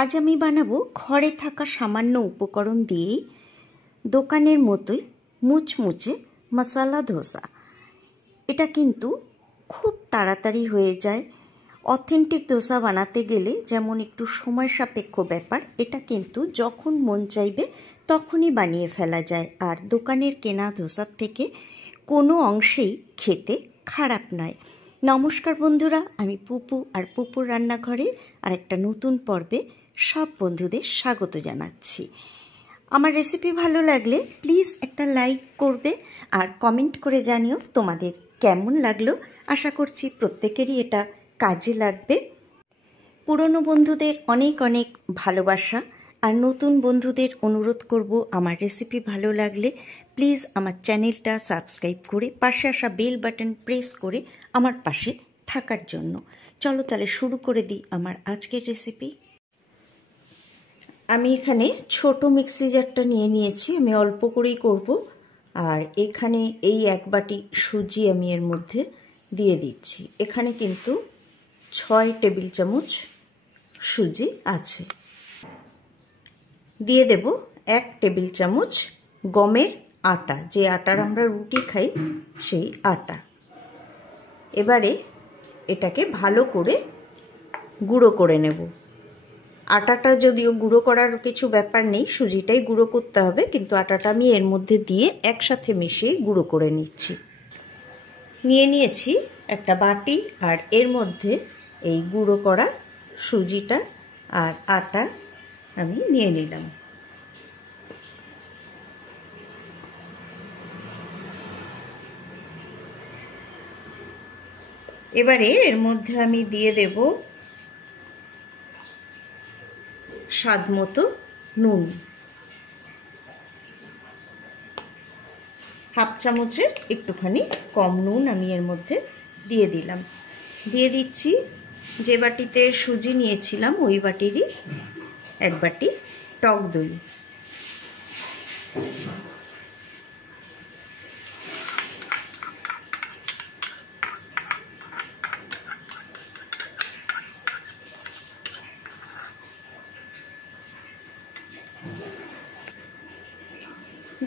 আজ আমি বানাবো ঘরে থাকা সামান্য উপকরণ দিয়েই দোকানের মতোই মুচমুচে মশলা ধোসা। এটা কিন্তু খুব তাড়াতাড়ি হয়ে যায়। অথেন্টিক ধোসা বানাতে গেলে যেমন একটু সময় সাপেক্ষ ব্যাপার, এটা কিন্তু যখন মন চাইবে তখনই বানিয়ে ফেলা যায়। আর দোকানের কেনা ধোসার থেকে কোনো অংশেই খেতে খারাপ নয়। নমস্কার বন্ধুরা, আমি পুপু আর পুপুর রান্নাঘরে আরেকটা নতুন পর্বে সব বন্ধুদের স্বাগত জানাচ্ছি। আমার রেসিপি ভালো লাগলে প্লিজ একটা লাইক করবে আর কমেন্ট করে জানিও তোমাদের কেমন লাগলো। আশা করছি প্রত্যেকেরই এটা কাজে লাগবে। পুরনো বন্ধুদের অনেক অনেক ভালোবাসা আর নতুন বন্ধুদের অনুরোধ করব, আমার রেসিপি ভালো লাগলে প্লিজ আমার চ্যানেলটা সাবস্ক্রাইব করে পাশে আসা বেল বাটন প্রেস করে আমার পাশে থাকার জন্য। চলো তাহলে শুরু করে দিই আমার আজকের রেসিপি। আমি এখানে ছোট মিক্সি জারটা নিয়ে নিয়েছি, আমি অল্প করেই করব। আর এখানে এই এক বাটি সুজি আমি এর মধ্যে দিয়ে দিচ্ছি। এখানে কিন্তু 6 টেবিল চামচ সুজি আছে। দিয়ে দেব 1 টেবিল চামচ গমের আটা, যে আটার আমরা রুটি খাই সেই আটা। এবারে এটাকে ভালো করে গুঁড়ো করে নেব। আটাটা যদিও গুঁড়ো করার কিছু ব্যাপার নেই, সুজিটাই গুঁড়ো করতে হবে, কিন্তু আটাটা আমি এর মধ্যে দিয়ে একসাথে মিশিয়ে গুঁড়ো করে নিচ্ছি। নিয়ে নিয়েছি একটা বাটি, আর এর মধ্যে এই গুঁড়ো করা সুজিটা আর আটা আমি নিয়ে নিলাম। এবারে এর মধ্যে আমি দিয়ে দেব স্বাদ মতো নুন, হাফ চামচের একটুখানি কম নুন আমি এর মধ্যে দিয়ে দিলাম। দিয়ে দিচ্ছি যে বাটিতে সুজি নিয়েছিলাম ওই বাটিরই 1 বাটি টক দই।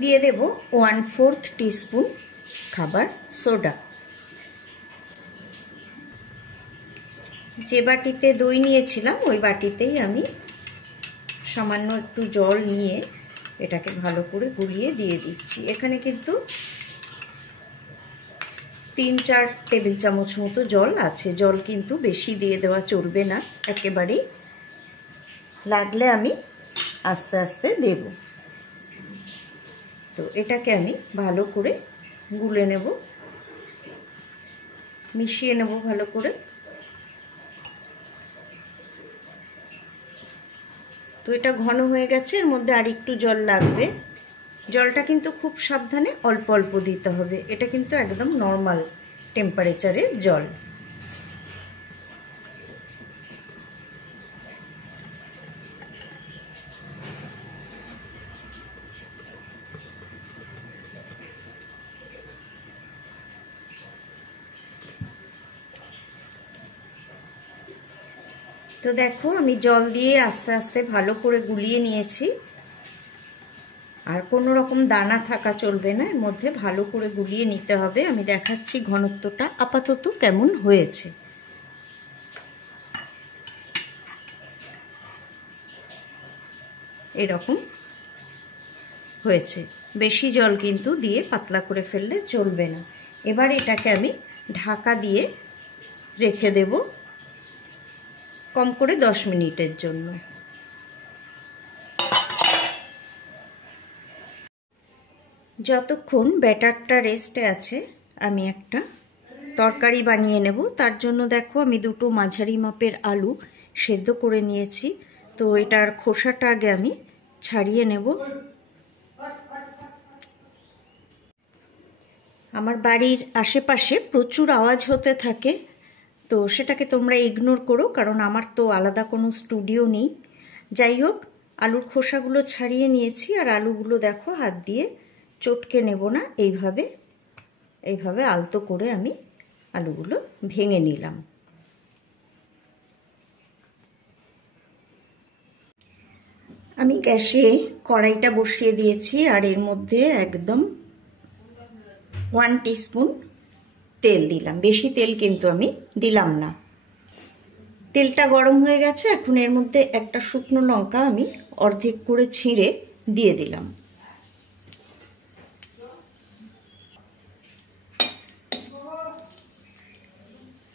দিয়ে দেব 1/4 টিস্পুন খাবার সোডা। যে বাটিতে দই নিয়েছিলাম ওই বাটিতেই আমি সামান্য একটু জল নিয়ে এটাকে ভালো করে গুলিয়ে দিয়ে দিচ্ছি। এখানে কিন্তু 3-4 টেবিল চামচ মতো জল আছে। জল কিন্তু বেশি দিয়ে দেওয়া চলবে না একেবারেই, লাগলে আমি আস্তে আস্তে দেব। তো এটাকে আমি ভালো করে গুলে নেব, মিশিয়ে নেব ভালো করে। তো এটা ঘন হয়ে গেছে, এর মধ্যে আর একটু জল লাগবে। জলটা কিন্তু খুব সাবধানে অল্প অল্প দিতে হবে, এটা কিন্তু একদম নর্মাল টেম্পারেচারের জল। তো দেখো আমি জল দিয়ে আস্তে আস্তে ভালো করে গুলিয়ে নিয়েছি। আর কোনো রকম দানা থাকা চলবে না, এর মধ্যে ভালো করে গুলিয়ে নিতে হবে। আমি দেখাচ্ছি ঘনত্বটা আপাতত কেমন হয়েছে। এরকম হয়েছে, বেশি জল কিন্তু দিয়ে পাতলা করে ফেললে চলবে না। এবার এটাকে আমি ঢাকা দিয়ে রেখে দেব কম করে 10 মিনিটের জন্য। যতক্ষণ ব্যাটারটা রেস্টে আছে আমি একটা তরকারি বানিয়ে নেব। তার জন্য দেখো আমি 2টো মাঝারি মাপের আলু সেদ্ধ করে নিয়েছি। তো এটার খোসাটা আগে আমি ছাড়িয়ে নেব। আমার বাড়ির আশেপাশে প্রচুর আওয়াজ হতে থাকে, তো সেটাকে তোমরা ইগনোর করো, কারণ আমার তো আলাদা কোনো স্টুডিও নেই। যাই হোক, আলুর খোসাগুলো ছাড়িয়ে নিয়েছি, আর আলুগুলো দেখো হাত দিয়ে চটকে নেব না, এইভাবে আলতো করে আমি আলুগুলো ভেঙে নিলাম। আমি গ্যাসে কড়াইটা বসিয়ে দিয়েছি আর এর মধ্যে একদম 1 টিস্পুন তেল দিলাম। বেশি তেল কিন্তু আমি দিলাম না। তেলটা গরম হয়ে গেছে। এখন এর মধ্যে একটা শুকনো লঙ্কা আমি অর্ধেক করে ছিঁড়ে দিয়ে দিলাম।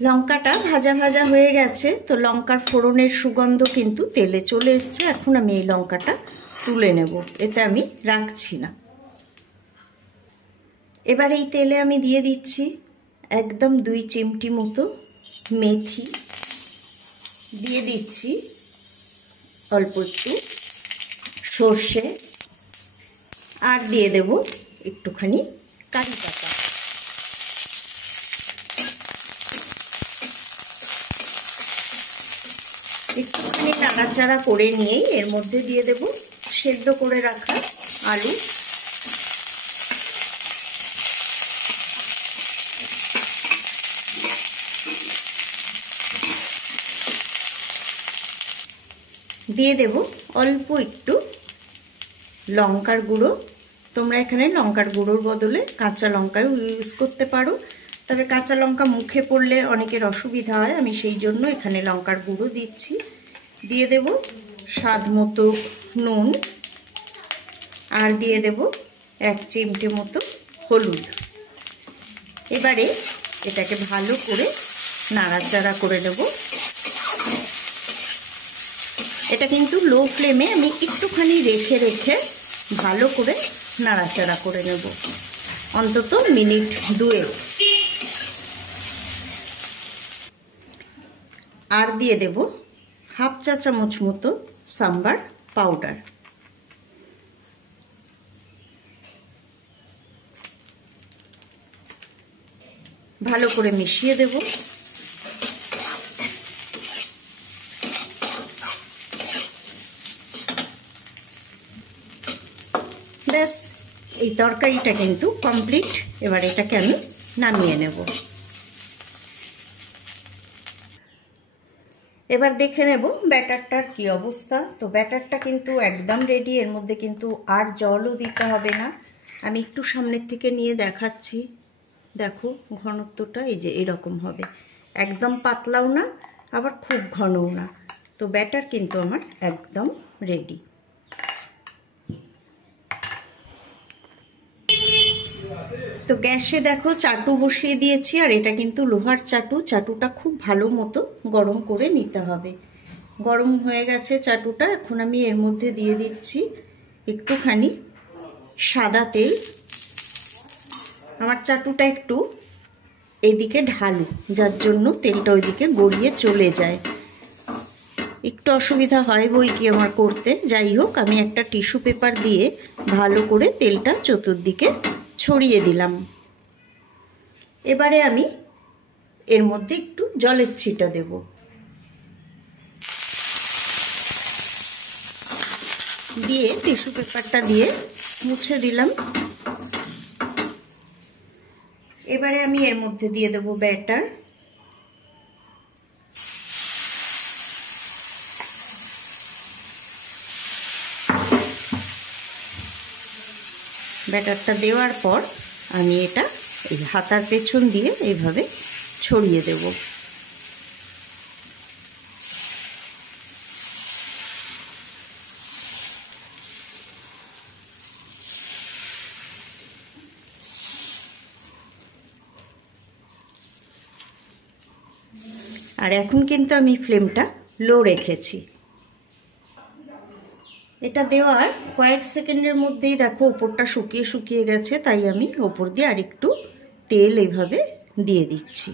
লঙ্কাটা ভাজা ভাজা হয়ে গেছে। তো লঙ্কার ফোড়নের সুগন্ধ কিন্তু তেলে চলে এসছে। এখন আমি এই লঙ্কাটা তুলে নেব, এতে আমি রাখছি না। এবার এই তেলে আমি দিয়ে দিচ্ছি একদম 2 চিমটি মতো মেথি, দিয়ে দিচ্ছি অল্প একটু সর্ষে, আর দিয়ে দেব একটুখানি কারি পাতা। একটুখানি নাড়াচাড়া করে নিয়েই এর মধ্যে দিয়ে দেব সেদ্ধ করে রাখা আলু। দিয়ে দেব অল্প একটু লঙ্কার গুঁড়ো। তোমরা এখানে লঙ্কার গুঁড়োর বদলে কাঁচা লঙ্কাও ইউজ করতে পারো, তবে কাঁচা লঙ্কা মুখে পড়লে অনেকের অসুবিধা হয়, আমি সেই জন্য এখানে লঙ্কার গুঁড়ো দিচ্ছি। দিয়ে দেব স্বাদ মতো নুন, আর দিয়ে দেব 1 চিমটে মতো হলুদ। এবারে এটাকে ভালো করে নাড়াচাড়া করে দেব। এটা কিন্তু লো ফ্লেমে আমি একটুখানি রেখে রেখে ভালো করে নাড়াচাড়া করে নেব, অন্তত মিনিট 2। আর দিয়ে দেব হাফ চা চামচ মতো সাম্বার পাউডার। ভালো করে মিশিয়ে দেব। ব্যাস, এই তরকারিটা কিন্তু কমপ্লিট। এবার এটাকে আমি নামিয়ে নেব। এবার দেখে নেব ব্যাটারটার কি অবস্থা। তো ব্যাটারটা কিন্তু একদম রেডি। এর মধ্যে কিন্তু আর জলও দিতে হবে না। আমি একটু সামনের থেকে নিয়ে দেখাচ্ছি। দেখো ঘনত্বটা এই যে এরকম হবে, একদম পাতলাও না আবার খুব ঘনও না। তো ব্যাটার কিন্তু আমার একদম রেডি। তো গ্যাসে দেখো চাটু বসিয়ে দিয়েছি, আর এটা কিন্তু লোহার চাটু। চাটুটা খুব ভালো মতো গরম করে নিতে হবে। গরম হয়ে গেছে চাটুটা। এখন আমি এর মধ্যে দিয়ে দিচ্ছি একটুখানি সাদা তেল। আমার চাটুটা একটু এদিকে ঢালু, যার জন্য তেলটা ওইদিকে গড়িয়ে চলে যায়। একটু অসুবিধা হয় বই কি আমার করতে। যাই হোক, আমি একটা টিস্যু পেপার দিয়ে ভালো করে তেলটা চতুর্দিকে ছড়িয়ে দিলাম। এবারে আমি এর মধ্যে একটু জলের ছিটা দেব। দিয়ে টিস্যু পেপারটা দিয়ে মুছে দিলাম। এবারে আমি এর মধ্যে দিয়ে দেব ব্যাটার। ব্যাটারটা দেওয়ার পর আমি এটা এই হাতার পেছন দিয়ে এইভাবে ছড়িয়ে দেব। আর এখন কিন্তু আমি ফ্লেমটা লো রেখেছি। এটা দেওয়ার কয়েক সেকেন্ডের মধ্যেই দেখো ওপরটা শুকিয়ে শুকিয়ে গেছে, তাই আমি ওপর দিয়ে আরেকটু তেল এইভাবে দিয়ে দিচ্ছি।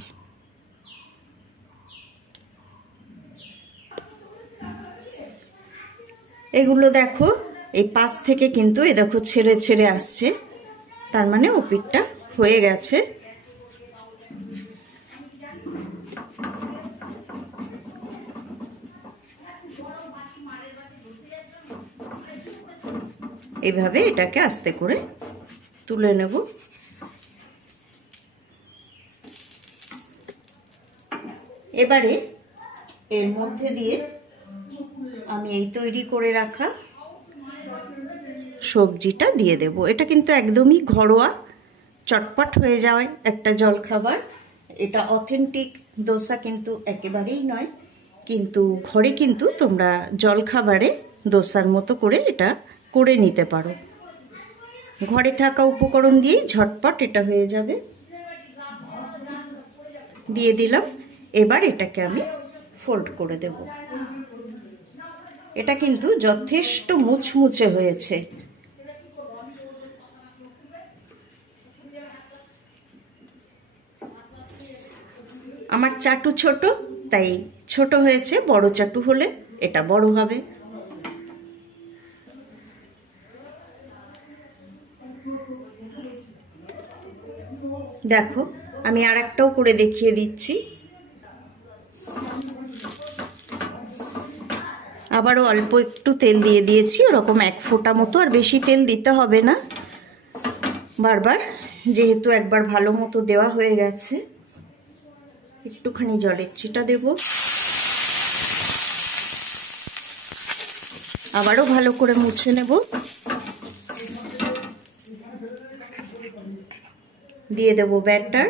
এগুলো দেখো এই পাশ থেকে কিন্তু এই দেখো ছেড়ে ছেড়ে আসছে, তার মানে ওপিঠটা হয়ে গেছে। এইভাবে এটাকে আস্তে করে তুলে নেব। এবারে এর মধ্যে দিয়ে আমি এই তৈরি করে রাখা সবজিটা দিয়ে দেব। এটা কিন্তু একদমই ঘরোয়া, চটপট হয়ে যাওয়ার একটা জলখাবার। এটা অথেন্টিক দোসা কিন্তু একেবারেই নয়, কিন্তু ঘরে কিন্তু তোমরা জলখাবারে দোসার মতো করে এটা করে নিতে পারো। ঘরে থাকা উপকরণ দিয়েই ঝটপট এটা হয়ে যাবে। দিয়ে দিলাম। এবার এটাকে আমি ফোল্ড করে দেব। এটা কিন্তু যথেষ্ট মুচমুচে হয়েছে। আমার চাটু ছোট, তাই ছোট হয়েছে। বড় চাটু হলে এটা বড় হবে। দেখো, আমি আর একটাও করে দেখিয়ে দিচ্ছি। আবারও অল্প একটু তেল দিয়ে দিয়েছি, ওরকম 1 ফোঁটা মতো, আর বেশি তেল দিতে হবে না বারবার, যেহেতু একবার ভালো মতো দেওয়া হয়ে গেছে। একটুখানি জলের ছিটা দেব। আবারও ভালো করে মুছে নেব। দিয়ে দেব ব্যাটার।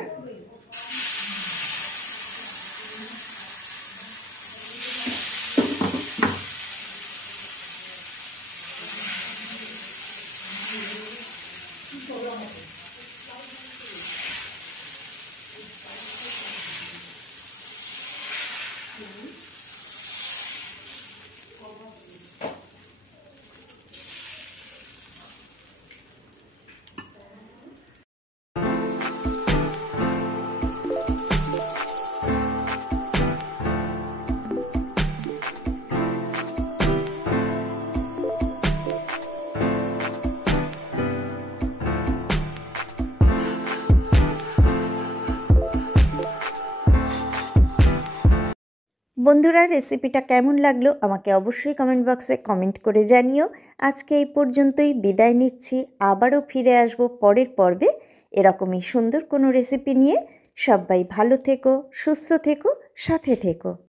বন্ধুরা, রেসিপিটা কেমন লাগলো আমাকে অবশ্যই কমেন্ট বক্সে কমেন্ট করে জানিও। আজকে এই পর্যন্তই, বিদায় নিচ্ছি। আবারও ফিরে আসবো পরের পর্বে এরকমই সুন্দর কোনো রেসিপি নিয়ে। সবাই ভালো থেকো, সুস্থ থেকো, সাথে থেকো।